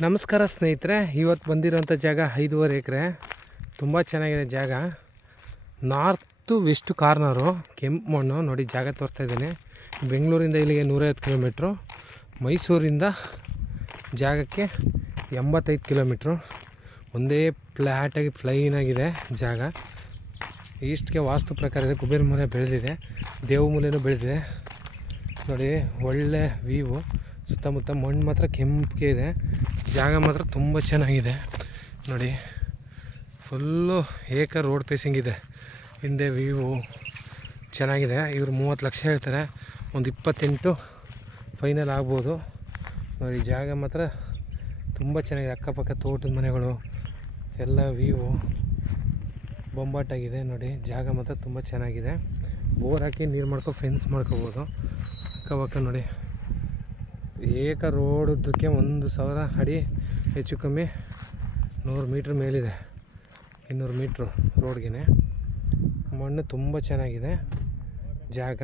ನಮಸ್ಕಾರ ಸ್ನೇಹಿತರೆ, ಇವತ್ತು ಬಂದಿರೋಂಥ ಜಾಗ 5.5 ಎಕರೆ. ತುಂಬ ಚೆನ್ನಾಗಿದೆ ಜಾಗ. ನಾರ್ತು ವೆಸ್ಟ್ ಕಾರ್ನರು, ಕೆಂಪು ಮಣ್ಣು. ನೋಡಿ ಜಾಗ ತೋರಿಸ್ತಾ ಇದ್ದೀನಿ. ಬೆಂಗಳೂರಿಂದ ಇಲ್ಲಿಗೆ 150 ಕಿಲೋಮೀಟ್ರು, ಮೈಸೂರಿಂದ ಜಾಗಕ್ಕೆ 85 ಕಿಲೋಮೀಟ್ರು. ಒಂದೇ ಫ್ಲ್ಯಾಟಾಗಿ ಪ್ಲೈನಾಗಿದೆ ಜಾಗ. ಈಸ್ಟ್ಗೆ ವಾಸ್ತು ಪ್ರಕಾರ ಇದೆ. ಕುಬೇರ ಮೂಲೆ ಬೆಳೆದಿದೆ, ದೇವ ಮೂಲೆಯೂ ಬೆಳೆದಿದೆ. ನೋಡಿ ಒಳ್ಳೆ ವ್ಯೂವು. ಸುತ್ತಮುತ್ತ ಮಣ್ಣು ಮಾತ್ರ ಕೆಂಪಿಗೆ ಇದೆ. ಜಾಗ ಮಾತ್ರ ತುಂಬ ಚೆನ್ನಾಗಿದೆ. ನೋಡಿ ಫುಲ್ಲು ಏಕ ರೋಡ್ ಫೇಸಿಂಗ್ ಇದೆ. ಹಿಂದೆ ವ್ಯೂವು ಚೆನ್ನಾಗಿದೆ. ಇವರು 30 ಲಕ್ಷ ಹೇಳ್ತಾರೆ, ಒಂದು 28 ಫೈನಲ್ ಆಗ್ಬೋದು. ನೋಡಿ ಜಾಗ ಮಾತ್ರ ತುಂಬ ಚೆನ್ನಾಗಿದೆ. ಅಕ್ಕಪಕ್ಕ ತೋಟದ ಮನೆಗಳು ಎಲ್ಲ ವ್ಯೂವು ಬೊಂಬಾಟಾಗಿದೆ. ನೋಡಿ ಜಾಗ ಮಾತ್ರ ತುಂಬ ಚೆನ್ನಾಗಿದೆ. ಬೋರ್ ಹಾಕಿ ನೀರು ಮಾಡ್ಕೊ ಫೆನ್ಸ್ ಮಾಡ್ಕೋಬೋದು. ಅಕ್ಕಪಕ್ಕ ನೋಡಿ ಏಕ ರೋಡುದ್ದಕ್ಕೆ 1,000 ಅಡಿ, ಹೆಚ್ಚು ಕಮ್ಮಿ 100 ಮೀಟ್ರ್ ಮೇಲಿದೆ. 200 ಮೀಟ್ರು ರೋಡ್ಗೆ. ಮಣ್ಣು ತುಂಬ ಚೆನ್ನಾಗಿದೆ ಜಾಗ.